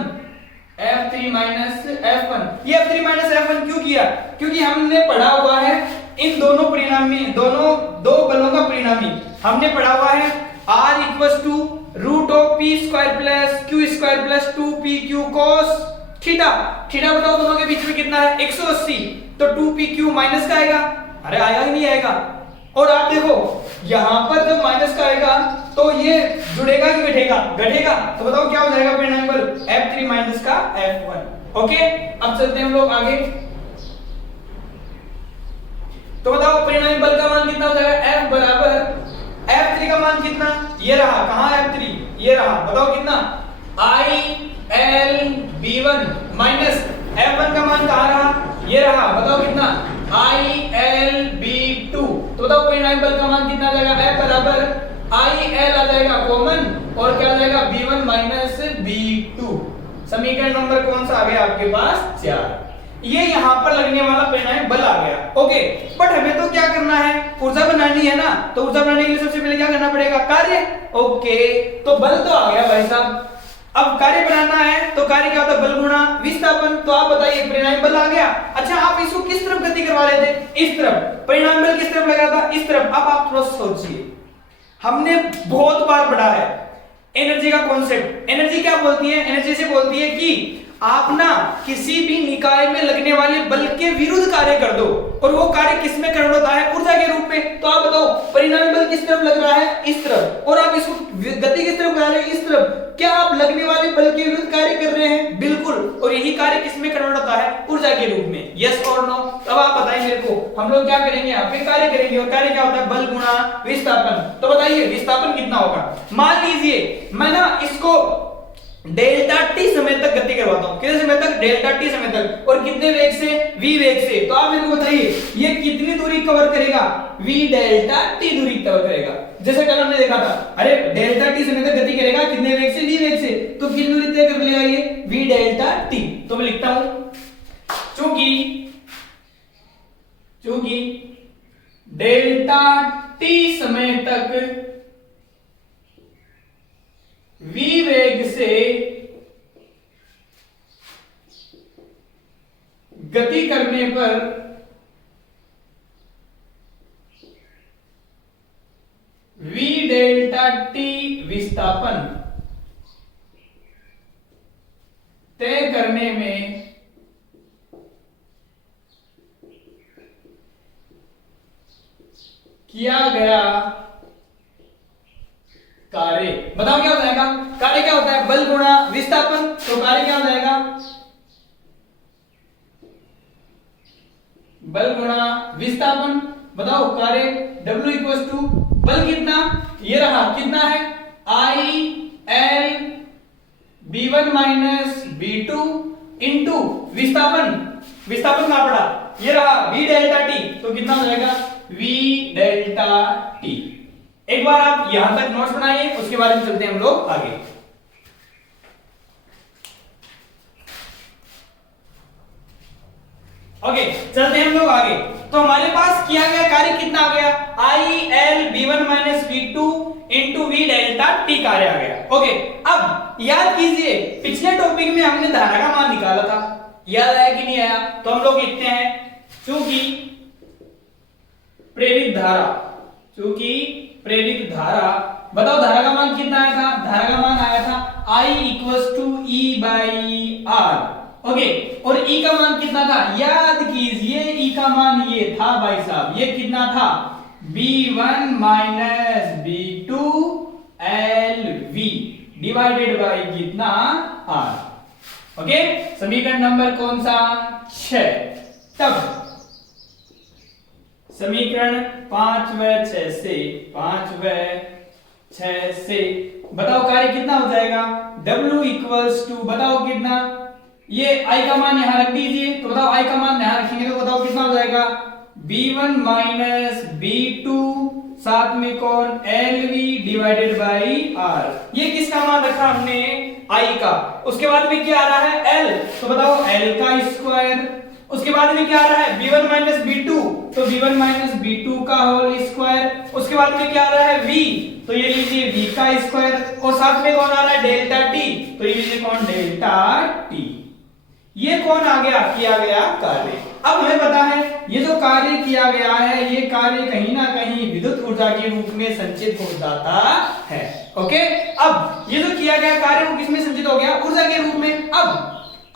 F3 minus F1। ये F3 माइनस F1 क्यों किया? क्योंकि हमने पढ़ा हुआ है इन दोनों परिणामी, दोनों दो बलों का परिणामी हमने पढ़ा हुआ है R equals to root of P square plus Q square plus 2PQ cos theta. Theta बताओ दोनों के बीच में कितना है? 180। तो 2PQ माइनस का आएगा? अरे आएगा ही नहीं आएगा। और आप देखो यहां पर जब माइनस का आएगा तो ये जुड़ेगा कि घटेगा? घटेगा। तो बताओ क्या हो जाएगा परिणामी बल? F3 माइनस का F1। ओके, अब चलते हैं हम लोग आगे। तो बताओ परिणामी बल का मान कितना हो जाएगा? F बराबर F3 का मान कितना? ये रहा। कहां है F3? ये रहा। बताओ कितना? ILB1 माइनस F1 का मान कहां रहा? ये रहा। बताओ कितना? ILB2। तो बताओ परिणामी बल का मान कितना आ जाएगा? F बराबर IL आ जाएगा कॉमन, और क्या आ जाएगा? B1 minus B2। समीकरण नंबर कौन सा आ गया आपके पास? 4। ये यहां पर लगने वाला परिणामी बल आ गया। ओके, बट हमें तो क्या करना है? ऊर्जा बनानी है ना। तो ऊर्जा बनाने के लिए सबसे पहले क्या करना पड़ेगा? कार्य। ओके, तो बल तो आ गया भाई साहब। अब कार्य बनाना है, तो कार्य क्या होता है? बल गुणा विस्थापन। तो आप बताइए परिणामी बल आ गया। अच्छा, आप इसको किस तरफ गति करवा रहे थे? इस तरफ। परिणामी बल किस तरफ लगा था? इस तरफ। अब आप थोड़ा सोचिए, हमने बहुत बार पढ़ा है एनर्जी का कॉन्सेप्ट। एनर्जी क्या बोलती है? एनर्जी से बोलती है कि आप ना किसी भी निकाय में लगने वाले बल के विरुद्ध कार्य कर दो, और वो कार्य किस में करना होता है? ऊर्जा के रूप में। तो आप बताओ परिणामी बल किस तरफ लग रहा है? इस तरफ। और आप इसको गति किस तरफ करा रहे हैं? इस तरफ। क्या आप लगने वाले बल के विरुद्ध कार्य कर रहे हैं? बिल्कुल। और यही कार्य किस में करना होता है? ऊर्जा के रूप में। यस और नो? अब आप बताइए मेरे को, हम लोग क्या करेंगे? यहाँ पे कार्य करेंगे, और कार्य क्या होता है? बल गुणा विस्थापन। तो बताइए विस्थापन कितना होगा? मान लीजिए मैं ना इसको डेल्टा टी समय तक गति करवाता हूं। कितने समय तक? डेल्टा टी समय तक। और कितने वेग से? v वेग से। तो आप मेरे को बताइए ये कितनी दूरी कवर करेगा? v डेल्टा टी दूरी कवर करेगा। जैसे कल हमने देखा था, अरे डेल्टा टी समय तक गति करेगा कितने वेग से? v वेग से। तो कितनी दूरी तय कर लेगा ये? v delta T. तो मैं लिखता हूं चूंकि डेल्टा टी समय तक v वेग से गति करने पर v डेल्टा टी विस्थापन तय करने में किया गया कार्य। बताओ क्या हो जाएगा? कार्य क्या होता है? बल गुणा विस्थापन। तो कार्य क्या हो जाएगा? बल गुणा विस्थापन। बताओ कार्य W इक्वल्स टू बल कितना? ये रहा। कितना है? IL B1 minus B2 into विस्थापन। विस्थापन कहां पड़ा? ये रहा v डेल्टा टी। तो कितना हो जाएगा? v delta T. एक बार आप यहां तक नोट्स बनाइए, उसके बाद में चलते हैं हम लोग आगे। ओके, चलते हैं हम लोग आगे। तो हमारे पास किया गया कार्य कितना आ गया, I L v1 minus v2 into we delta T कार्य आ गया। ओके, अब याद कीजिए पिछले टॉपिक में हमने धारा का मान निकाला था, याद आया कि नहीं आया? तो हम लोग लिखते हैं चूंकि प्रेरित धारा, बताओ धारा का मान कितना आया था? धारा का मान आया था I equals to E by R. ओके, और E का मान कितना था? याद कीजिए E का मान ये था भाई साहब, ये कितना था? B1 minus B2 LV divided by कितना? R। ओके, समीकरण नंबर कौन सा? 6। तब समीकरण 5 व 6 से बताओ कार्य कितना हो जाएगा? W इक्वल्स टू, बताओ कितना? ये I का मान यहां रख दीजिए, तो बताओ I का मान यहां रखेंगे तो बताओ कितना हो जाएगा? B1 माइनस B2 साथ में कौन? LV divided by R। ये किसका मान रखा हमने? I का। उसके बाद में क्या आ रहा है? L, तो बताओ L का स्क्वायर। उसके बाद में क्या आ रहा है? B1 माइनस B2, तो B1 माइनस B2 का होल स्क्वायर। उसके बाद में क्या आ रहा है? V, तो ये लीजिए V का स्क्वायर, और साथ में कौन आ रहा है? डेल्टा T, तो ये लीजिए कौन? Delta T। ये कौन आ गया? किया गया कार्य। अब हमें पता है ये जो कार्य किया गया है, ये कार्य कहीं ना कहीं विद्युत ऊर्जा के रूप में संचित हो जाता है। ओके, अब ये जो किया गया कार्य वो किसमें संचित हो गया? ऊर्जा के रूप में। अब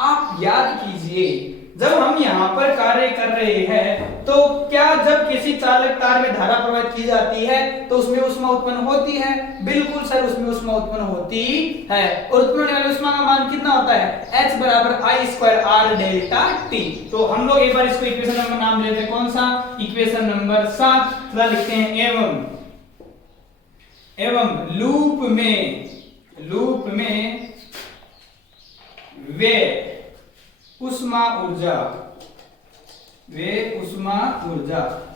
आप याद कीजिए जब हम यहाँ पर कार्य कर रहे हैं तो क्या जब किसी चालक तार में धारा प्रवाहित की जाती है तो उसमें ऊष्मा उत्पन्न होती है? बिल्कुल सर, उसमें ऊष्मा उत्पन्न होती है, और उत्पन्न होने वाली ऊष्मा का मान कितना होता है? H बराबर I square R delta T। तो हम लोग एक बार इसको इक्वेशन नंबर नाम लेते हैं, कौन सा? Equation number 7। थोड़ा लिखते हैं एवं लूप में वे उष्मा ऊर्जा,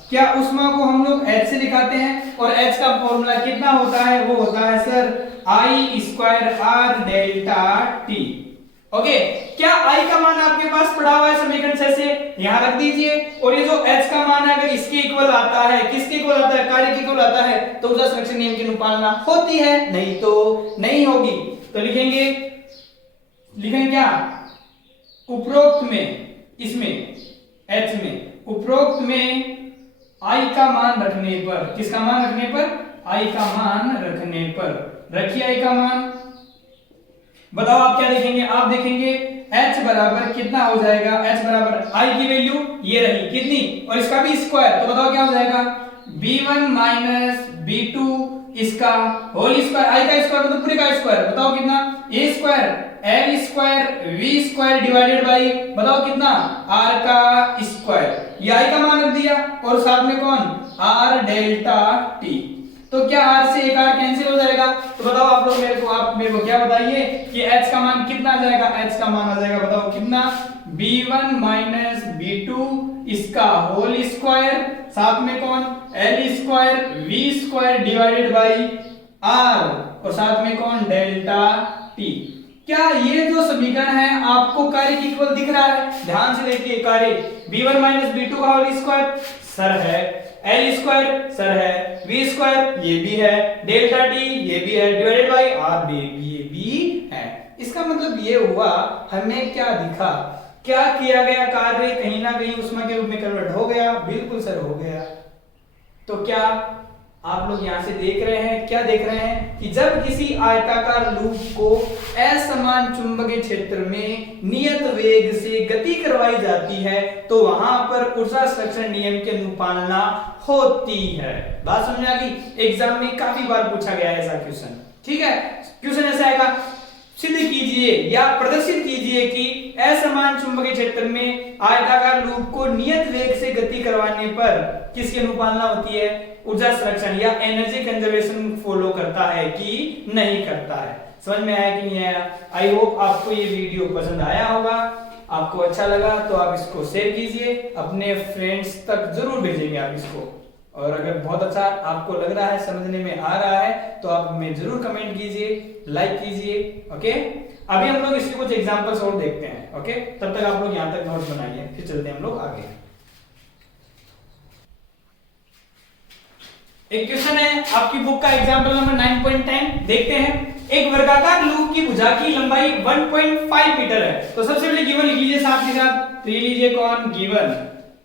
क्या उष्मा को हम लोग H से दिखाते हैं, और H का फॉर्मूला कितना होता है? वो होता है sir I square R delta T। Okay, क्या I का मान आपके पास पड़ा हुआ है समीकरण 6 से? यहां रख दीजिए, और ये जो H का मान है अगर इसके इक्वल आता है, किसके इक्वल आता है? कार्य के इक्वल आता है, तो ऊर्जा संरक्षण नियम की अनुपालना होती है, नहीं तो नहीं होगी। तो लिखेंगे क्या? उपरोक्त में, इसमें H में, उपरोक्त में I का मान रखने पर, किसका मान रखने पर? I का मान रखने पर। रखिए I का मान, बताओ आप क्या देखेंगे? आप देखेंगे H बराबर कितना हो जाएगा? H बराबर I की वैल्यू ये रही कितनी, और इसका भी स्क्वायर, तो बताओ क्या हो जाएगा? B1 माइनस B2 इसका होल स्क्वायर, I का स्क्वायर मतलब पूरे का स्क्वायर, बताओ कितना? A square L square V square divided by, बताओ कितना? R का स्क्वायर। ये I का मान रख दिया, और साथ में कौन? R delta T। तो क्या R से एक R कैंसिल हो जाएगा? तो बताओ आप लोग मेरे को क्या बताइए कि H का मान कितना आ जाएगा? H का मान आ जाएगा, बताओ कितना? B1 माइनस B2 इसका होल स्क्वायर, साथ में कौन? L square V square divided by R, और साथ में कौन? Delta T। क्या ये जो समीकरण है आपको कार्य की इक्वल दिख रहा है? ध्यान से देखिए, कार्य B1 माइनस B2 का होल स्क्वायर सर है, L स्क्वायर सर है, V स्क्वायर ये भी है, डेल्टा T ये भी है, डिवाइडेड बाई R ये भी है। इसका मतलब ये हुआ हमें क्या दिखा? क्या किया गया कार्य कहीं ना कहीं ऊष्मा के रूप में कन्वर्ट हो गया? बिल्कुल सर हो गया। तो क्या आप लोग यहां से देख रहे हैं, क्या देख रहे हैं कि जब किसी आयताकार लूप को असमान चुंबकीय क्षेत्र में नियत वेग से गति करवाई जाती है तो वहां पर ऊर्जा संरक्षण नियम की अनुपालना होती है। बात समझ आ गई? एग्जाम में काफी बार पूछा गया है ऐसा क्वेश्चन। ठीक है, क्वेश्चन ऐसा आएगा, सिद्ध कीजिए या प्रदर्शित कीजिए कि असमान चुंबकीय क्षेत्र में आयताकार लूप को नियत वेग से गति करवाने पर किसकी अनुपालना होती है? ऊर्जा संरक्षण या एनर्जी कंजर्वेशन फॉलो करता है कि नहीं करता है। समझ में आया कि नहीं आया? आई होप आपको ये वीडियो पसंद आया होगा। आपको अच्छा लगा तो आप इसको शेयर कीजिए, अपने फ्रेंड्स तक जरूर भेजेंगे आप इसको। और अगर बहुत अच्छा आपको लग रहा है, समझने में आ रहा है, तो आप हमें जरूर कमेंट कीजिए, लाइक कीजिए। ओके, अभी हम लोग इसके कुछ एग्जांपल्स और देखते हैं। ओके, तब तक आप लोग यहां तक नोट्स बनाइए, फिर चलते हैं हम लोग आगे। एक क्वेश्चन है आपकी बुक का एग्जांपल नंबर 9.10, देखते हैं। एक वर्गाकार लूप की भुजा की लंबाई 1.5 मीटर है। तो सबसे पहले गिवन लिख लीजिए साथ के साथ, तो ये लीजिए कौन गिवन,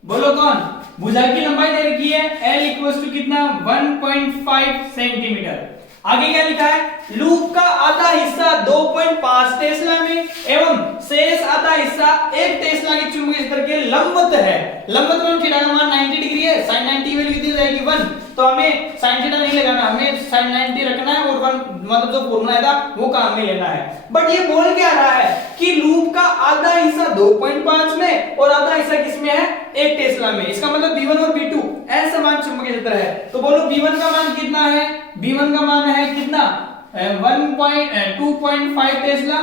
बोलो कौन, भुजा की लंबाई दे रखी है L इक्वल्स टू कितना 1.5 सेंटीमीटर। आगे क्या लिखा है, लूप का आधा हिस्सा 2.5 टेस्ला में एवं शेष आधा हिस्सा 1 टेस्ला के चुंबकीय क्षेत्र के लंबवत है। लंबवत में थीटा का मान 90 डिग्री है, sin 90 वैल्यू कितनी रहेगी 1, तो हमें sin थीटा नहीं लगाना, हमें sin 90 रखना है और 1 मतलब जो फॉर्मूला था वो काम में लेना है। बट ये बोल क्या रहा है कि लूप का आधा हिस्सा 2.5 में और आधा हिस्सा किसमें है 1 टेस्ला में। इसका मतलब B1 और B2 असमान चुंबकीय क्षेत्र है। तो बोलो B1 का मान कितना है, B1 का मान है कितना 2.5 टेस्ला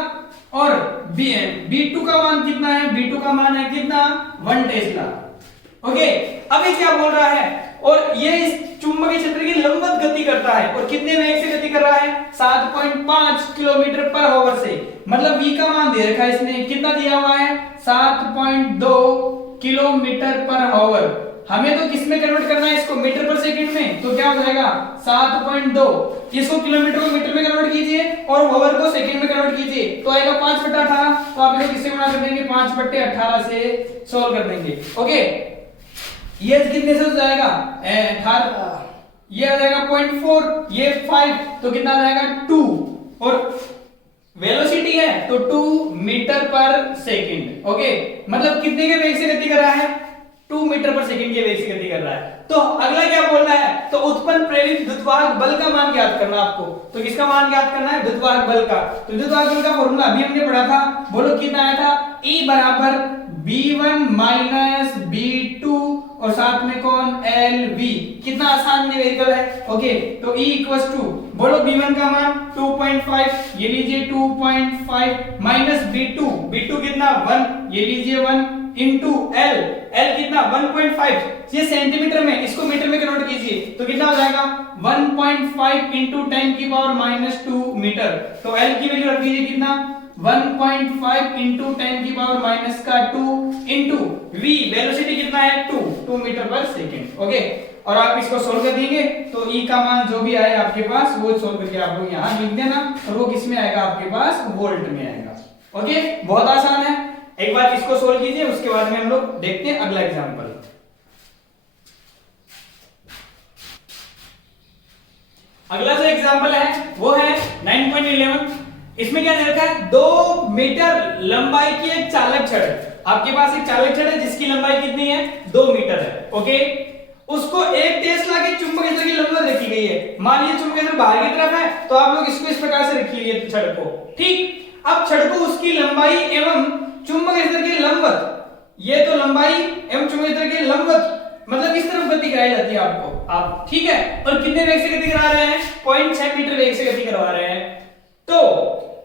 और B2 का मान कितना है, B2 का मान है कितना 1 टेस्ला। ओके, अब ये क्या बोल रहा है, और ये इस चुंबकीय क्षेत्र की लंबवत गति करता है और कितने वेग से गति कर रहा है 7.5 किलोमीटर पर आवर से। मतलब v का मान दे रखा है इसने, कितना दिया हुआ है 7.2 किलोमीटर पर आवर। हमें तो किस में कन्वर्ट करना है इसको, मीटर पर सेकंड में, तो क्या हो जाएगा 7.2, इसको किलोमीटर को मीटर में कन्वर्ट कीजिए और आवर को सेकंड में कन्वर्ट कीजिए, तो आएगा 5/18। तो आप इसको किससे गुणा कर देंगे 5/18 से सॉल्व कर देंगे। ओके, ये कितने से हो जाएगा 18, ये आ जाएगा 0.4, ये 5, तो कितना आ जाएगा 2, और वेलोसिटी है तो 2 मीटर पर सेकंड। ओके, मतलब कितने के वेग से गति कर रहा है 2 मीटर पर सेकंड के वेग से गति कर रहा है। तो अगला क्या बोलना है, तो उत्पन्न प्रेरित विद्युतवाहक बल का मान ज्ञात करना आपको। तो किसका मान ज्ञात करना है, विद्युतवाहक बल का। तो विद्युतवाहक बल का फॉर्मूला अभी हमने पढ़ा था, बोलो कितना आया था, E बराबर B1 माइनस B2 और साथ में कौन LV। कितना आसान न्यूमेरिकल है। ओके, तो E इक्वल्स टू, बोलो B1 का मान 2.5, ये लीजिए 2.5 माइनस B2 कितना 1, ये लीजिए 1 इंटू L कितना 1.5, ये सेंटीमीटर में, इसको मीटर में कन्वर्ट कीजिए तो कितना हो जाएगा 1.5 इंटू 10 की पावर माइनस 2 मीटर। तो L की वैल्यू रख दीजिए कितना 1.5 इंटू 10 की पावर माइनस का 2 इंटू V, वेलोसिटी कितना है 2 मीटर पर सेकंड। ओके, और आप इसको सोल्व कर देंगे तो E का मान जो भी आए आपके पास वो सोल्व करके आप लोग यहाँ लिख देना, और वो किस में आएगा आपके पास वोल्ट में आएगा। ओके, बहुत आसान है, एक बार इसको सोल्व कीजिए, उसके बाद में हम लोग देखते हैं अगला एग्जांपल। अगला जो एग्जांपल है वो है 9.11। इसमें क्या दे रखा है, 2 मीटर लंबाई की एक चालक छड़। आपके पास एक चालक छड़ है जिसकी लंबाई कितनी है 2 मीटर है। ओके, उसको 1 टेस्ला के चुंबकीय क्षेत्र की लंबाई रखी गई है। मान लीजिए चुंबकीय क्षेत्र बाहर की तरफ है, तो आप लोग इसको इस प्रकार से रखिए छड़ को। ठीक, अब छड़ को उसकी लंबाई एवं चुंबकीय क्षेत्र के लंबवत, ये तो लंबाई एवं चुंबकीय क्षेत्र के लंबवत मतलब किस तरफ गति कराई जाती है आपको, आप ठीक है, और कितने वेग से गति करा रहे हैं 0.6 मीटर वेग से गति करवा रहे हैं। तो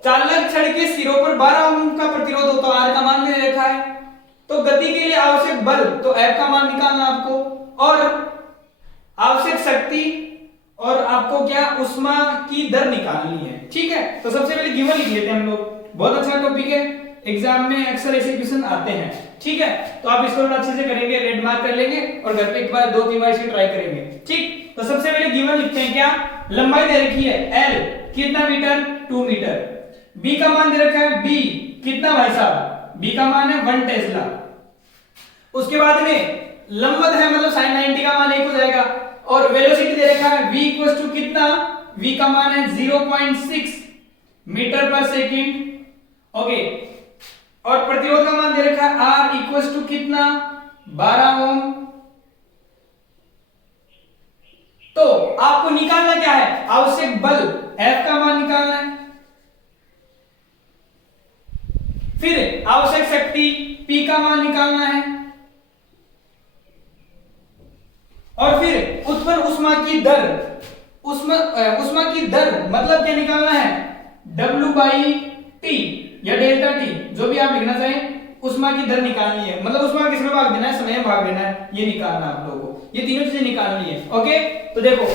चालक छड़ के सिरों पर 12 ओम का प्रतिरोध होता है, R का मान भी दे रखा है। तो गति के लिए आवश्यक बल, तो F का मान निकालना आपको, और आवश्यक शक्ति, और आपको क्या ऊष्मा की दर निकालनी है। ठीक है, तो सबसे पहले गिवन लिख लेते हैं हम लोग, बहुत अच्छा टॉपिक है, एग्जाम में अक्सर ऐसे क्वेश्चन आते हैं। ठीक है, तो आप इसको अच्छे से करेंगे, रेड मार्क कर लेंगे और घर पे एक बार 2-3 बार इसे ट्राई करेंगे। ठीक, तो सबसे पहले गिवन लिखते हैं, क्या लंबाई दे रखी है L कितना मीटर 2 मीटर, B का मान दे रखा है B कितना भाई साहब, B का मान है 1 टेस्ला। उसके बाद में लंबवत है मतलब sin 90 का मान 1 हो जाएगा, और वेलोसिटी दे रखा है V इक्वल्स टू कितना, V का मान है 0.6 मीटर पर सेकंड। ओके, और प्रतिरोध का मान दे रखा है R इक्वल्स टू कितना 12 ओम। तो आपको निकालना क्या है, आवश्यक बल F का मान निकालना है, फिर आवश्यक शक्ति P का मान निकालना है, और फिर उत्पन्न ऊष्मा की दर, ऊष्मा की दर मतलब क्या निकालना है W बाई T या डेल्टा T, जो भी आप लिखना चाहें, ऊष्मा की दर निकालनी है। मतलब ऊष्मा किस में भाग देना है, समय में भाग देना है, ये निकालना आप लोगों को। ये तीनों चीजें निकालनी है। ओके, तो देखो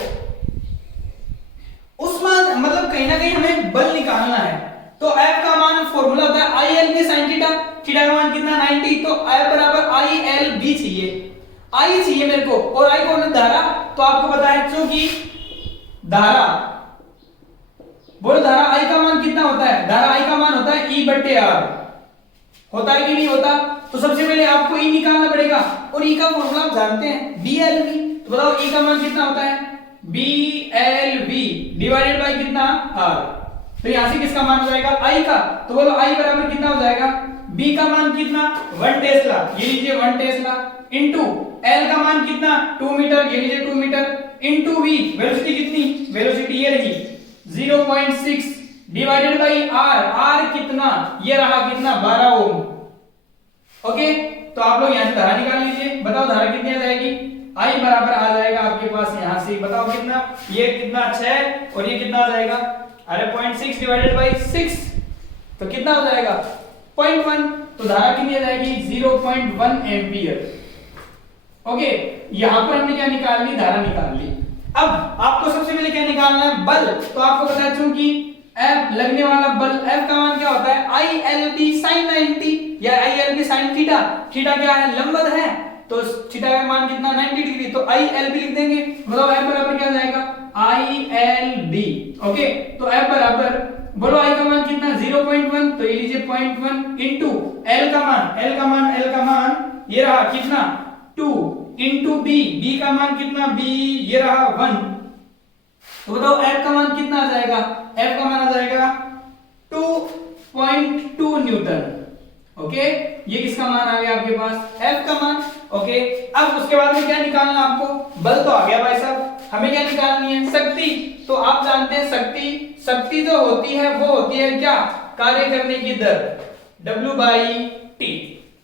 उस्मान मतलब कहीं ना कहीं हमें बल निकालना है, तो F का मान फॉर्मूला होता है I L B sine theta, theta का मान कितना 90, तो F बराबर आई एल बी चाहिए, आई चाहिए मेरे को, और आई कौन है धारा, तो आपको पता है क्योंकि धारा बोलो धारा आई का मान कितना होता है, धारा आई का मान होता है E बट्टे आर, होता है कि नहीं होता, तो सबसे पहले आपको E निकालना पड़ेगा, और E का फॉर्मूला आप जानते हैं BLV, तो बताओ E का मान कितना होता है BLV डिवाइडेड बाय कितना R, तो यहां से किसका मान हो जाएगा I का, तो बोलो I बराबर कितना हो जाएगा, B का मान कितना 1 टेस्ला, ये लीजिए 1 टेस्ला, इनटू L का मान कितना 2 मीटर, ये लीजिए 2 मीटर, इनटू V वेलोसिटी कितनी, वेलोसिटी ये रही 0.6 डिवाइडेड बाय R, R कितना, ये रहा कितना 12 ओम। ओके, तो आप लोग यहां से धारा निकाल लीजिए, बताओ धारा कितनी आ जाएगी, I बराबर आ जाएगा आपके पास यहां से, बताओ कितना, ये कितना 6 और ये कितना आ जाएगा, अरे 0.6 डिवाइडेड बाय 6 तो कितना हो जाएगा 0.1, तो धारा कितनी आ जाएगी 0.1 एम्पियर। ओके, यहां पर हमने क्या निकाल ली, धारा निकाल ली। अब आपको सबसे पहले क्या निकालना है, बल, तो आपको पता है चूंकि F लगने वाला बल, F का मान क्या होता है आई एल बी साइन 90 या I L B sine theta, theta क्या है लंबवत है, तो थीटा का मान कितना 90 डिग्री, तो आई एल बी लिख देंगे, बताओ F बराबर क्या हो जाएगा आई एल बी। ओके, तो F बराबर बोलो I का मान कितना 0.1, तो ये लीजिए 0.1 इनटू L का मान ये रहा कितना 2 इनटू B का मान कितना B ये रहा 1, तो बताओ F का मान कितना आ जाएगा, F का मान आ जाएगा 2.2 न्यूटन। ओके, ये किसका मान आ गया आपके पास F का मान। ओके, अब उसके बाद में क्या निकालना आपको, बल तो आ गया भाई साहब, हमें क्या निकालनी है शक्ति, तो आप जानते हैं शक्ति जो होती है वो होती है क्या, कार्य करने की दर W/T।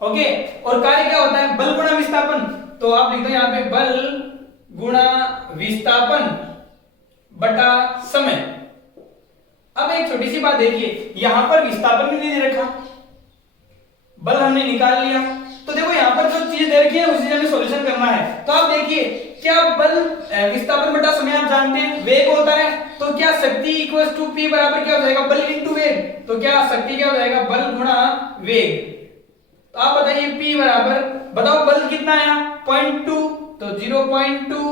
ओके, और कार्य क्या होता है बल गुणा विस्थापन, तो आप लिख दो यहाँ पे बल गुणा विस्थापन बटा समय। अब एक छोटी सी बात देखिए, यहां पर विस्थापन भी नहीं दे रखा, बल हमने निकाल लिया, तो देखो यहां पर जो चीज दे रखी है उसी से हमें सॉल्यूशन करना है। तो आप देखिए क्या बल विस्थापन बटा समय आप जानते हैं वेग होता है, तो क्या शक्ति इक्वल्स टू P बराबर क्या हो जाएगा बल इनटू वेग, तो क्या शक्ति क्या हो जाएगा बल गुणा वेग, तो आप बताइए P बराबर, बताओ बल कितना आया 0.2, तो 0.2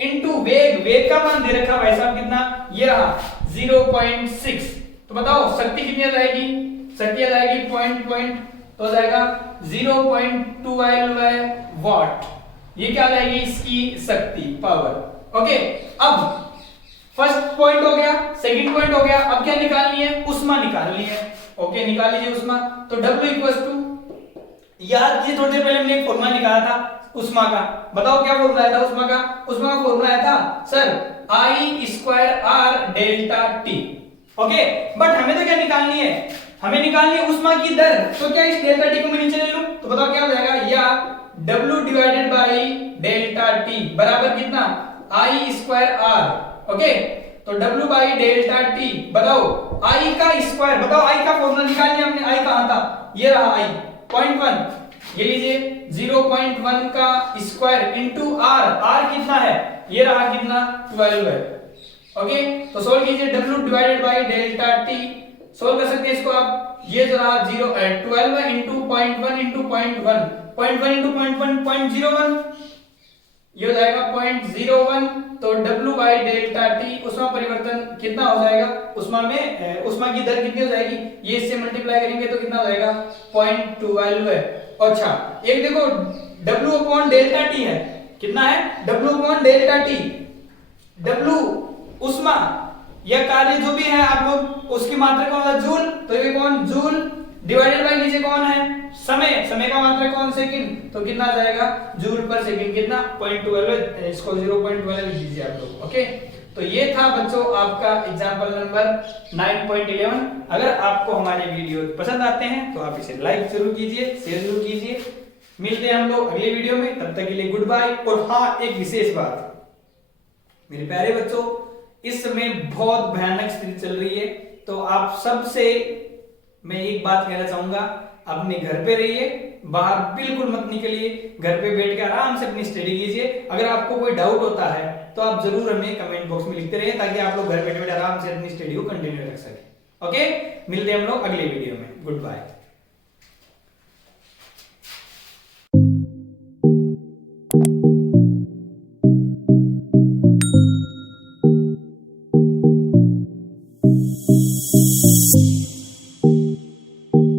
इनटू वेग का मान दे रखा भाई साहब कितना, ये रहा 0.6, तो बताओ शक्ति कितनी आ जाएगी, शक्ति आ जाएगी तो हो जाएगा 0.12 वाट, ये क्या आ जाएगी इसकी शक्ति पावर। ओके, अब फर्स्ट पॉइंट हो गया, सेकंड पॉइंट हो गया, अब क्या निकालनी है उष्मा निकालनी है। ओके, निकाल लीजिए उष्मा, तो W इक्वल्स टू, याद कीजिए थोड़ी देर पहले हमने एक फॉर्मूला निकाला था उष्मा का, बताओ क्या फॉर्मूला आया था उष्मा का फॉर्मूला आया था sir I² delta T. Okay, but हमें तो क्या निकालनी है, हमें निकालनी है उष्मा की दर, तो क्या इस डेल्टा टी को मैं नीचे ले लूं, तो बताओ क्या हो जाएगा, या W divided by delta T बराबर कितना I²R। ओके, तो W बाई डेल्टा टी, बताओ I का स्क्वायर, बताओ I का फॉर्मूला निकाल लिया हमने, I कहां था, ये रहा I 0.1, ये लीजिए 0.1 का स्क्वायर इनटू R कितना है, ये रहा कितना 12 है। ओके, तो सोल्व कीजिए W divided by delta T, solve कर सकते हैं इसको आप, ये जो रहा 12 इनटू 0.1 इनटू 0.1 इनटू 0.1 ये हो जाएगा 0.01, तो W बाई डेल्टा टी उष्मा परिवर्तन कितना हो जाएगा, उष्मा में उष्मा की दर कितनी हो जाएगी, ये इससे मल्टीप्लाई करेंगे तो कितना हो जाएगा 0.12 है। अच्छा, एक देखो W अपॉन डेल्टा टी है, कितना है W upon delta T, W उष्मा या कार्य जो भी है आप लोग उसकी मात्रा कौन है जूल, तो ये कौन जूल डिवाइडेड बाय नीचे कौन है समय का मात्रा कौन सेकंड, तो कितना आ जाएगा जूल पर सेकंड, कितना 0.12, इसको 0.12 लिख दीजिए आप लोग। ओके, तो ये था बच्चों आपका एग्जांपल नंबर 9.11। अगर आपको हमारे वीडियो पसंद आते हैं तो आप इसे लाइक जरूर कीजिए, शेयर जरूर कीजिए। मिलते हैं हम लोग अगले वीडियो में, तब तक के लिए गुड बाय। और हाँ, एक विशेष बात मेरे प्यारे बच्चों, इस समय बहुत भयानक स्थिति चल रही है, तो आप सबसे मैं एक बात कहना चाहूंगा, अपने घर पे रहिए बाहर बिल्कुल मत निकलिए, घर पे बैठ के आराम से अपनी स्टडी कीजिए। अगर आपको कोई डाउट होता है तो आप जरूर हमें कमेंट बॉक्स में लिखते रहिए, ताकि आप लोग घर बैठे बैठे आराम से अपनी स्टडी को कंटिन्यू रख सके। ओके, मिलते हैं हम लोग अगले वीडियो में। Good bye.